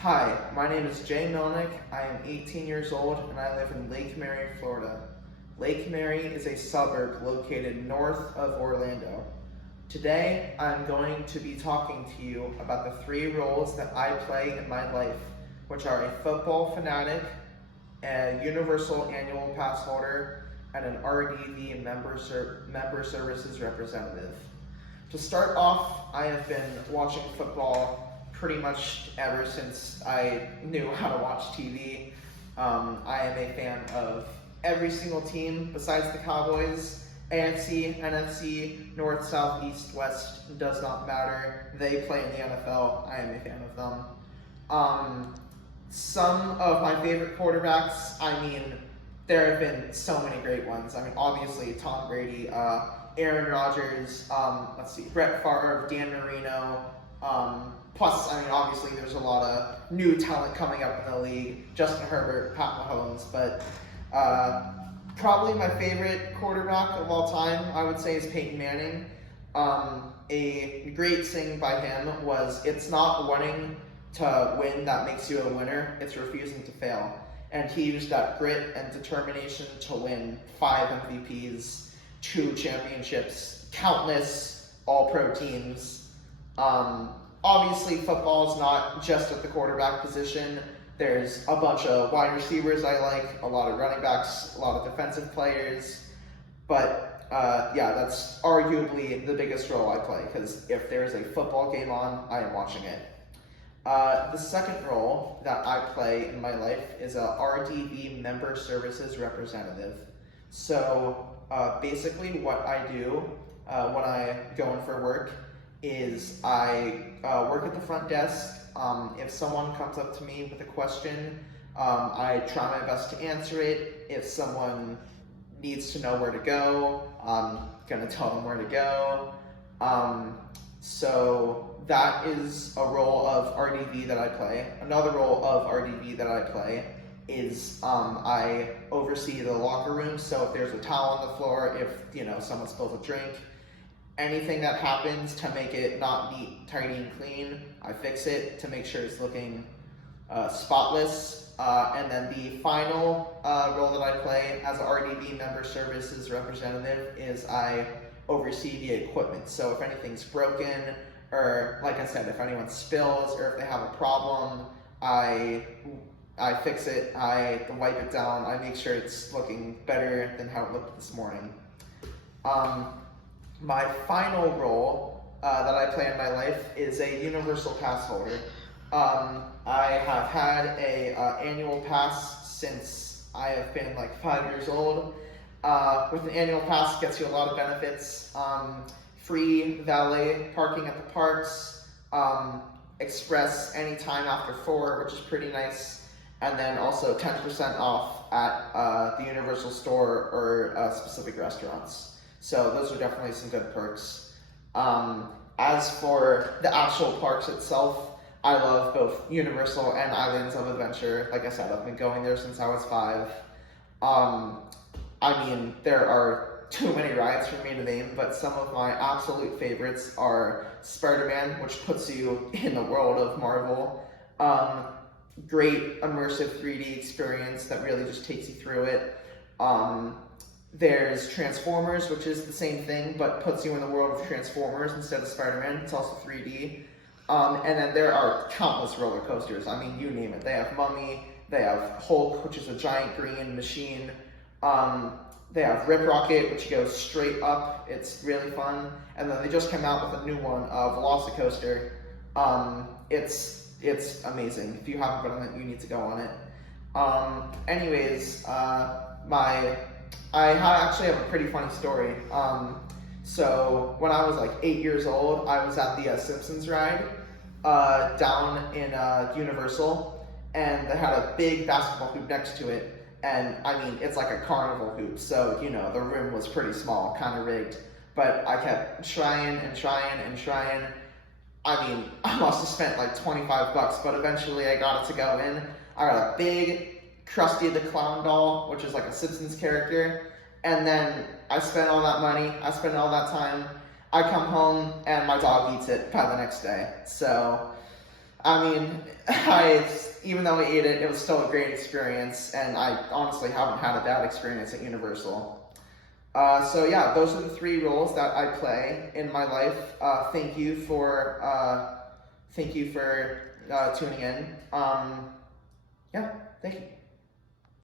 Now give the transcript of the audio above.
Hi, my name is Jay Melnick. I am 18 years old and I live in Lake Mary, Florida. Lake Mary is a suburb located north of Orlando. Today, I'm going to be talking to you about the three roles that I play in my life, which are a football fanatic, a Universal Annual Pass holder, and an RDV member services representative. To start off, I have been watching football pretty much ever since I knew how to watch TV. I am a fan of every single team besides the Cowboys. AFC, NFC, North, South, East, West, does not matter. They play in the NFL. I am a fan of them. Some of my favorite quarterbacks, there have been so many great ones. Obviously, Tom Brady, Aaron Rodgers, Brett Favre, Dan Marino. Plus, obviously, there's a lot of new talent coming up in the league. Justin Herbert, Pat Mahomes, but probably my favorite quarterback of all time, I would say, is Peyton Manning. A great saying by him was, "It's not wanting to win that makes you a winner, it's refusing to fail." And he used that grit and determination to win 5 MVPs, 2 championships, countless all-pro teams. Obviously, football is not just at the quarterback position. There's a bunch of wide receivers I like, a lot of running backs, a lot of defensive players. But that's arguably the biggest role I play, because if there's a football game on, I am watching it. The second role that I play in my life is a RDV member services representative. So basically what I do when I go in for work is I work at the front desk. If someone comes up to me with a question, I try my best to answer it. If someone needs to know where to go, I'm going to tell them where to go. So that is a role of RDV that I play. Another role of RDV that I play is I oversee the locker room. So if there's a towel on the floor, if someone spills a drink, anything that happens to make it not neat, tidy, and clean, I fix it to make sure it's looking spotless. And then the final role that I play as an RDV member services representative is I oversee the equipment. So if anything's broken, or like I said, if anyone spills or if they have a problem, I fix it, I wipe it down, I make sure it's looking better than how it looked this morning. My final role that I play in my life is a Universal Pass holder. I have had a annual pass since I have been like 5 years old. With an annual pass, it gets you a lot of benefits. Free valet parking at the parks, express anytime after 4, which is pretty nice, and then also 10% off at the Universal store or specific restaurants. So those are definitely some good perks. As for the actual parks itself, I love both Universal and Islands of Adventure. Like I said, I've been going there since I was 5. There are too many rides for me to name, but some of my absolute favorites are Spider-Man, which puts you in the world of Marvel. Great immersive 3D experience that really just takes you through it. There's Transformers, which is the same thing, but puts you in the world of Transformers instead of Spider-Man. It's also 3D. And then there are countless roller coasters. You name it. They have Mummy, they have Hulk, which is a giant green machine. They have Rip Rocket, which goes straight up. It's really fun. And then they just came out with a new one, Velocicoaster. It's amazing. If you haven't been on it, you need to go on it. I actually have a pretty funny story. So when I was like 8 years old, I was at the Simpsons ride down in Universal, and they had a big basketball hoop next to it. And it's like a carnival hoop, so the room was pretty small, kind of rigged. But I kept trying and trying and trying. I must have spent like $25, but eventually I got it to go in. I got a big Krusty the Clown doll, which is like a Simpsons character. And then I spent all that money, I spent all that time. I come home and my dog eats it by the next day. So I mean, even though we ate it, it was still a great experience, and I honestly haven't had a bad experience at Universal. So yeah, those are the 3 roles that I play in my life. Thank you for tuning in. Yeah, thank you.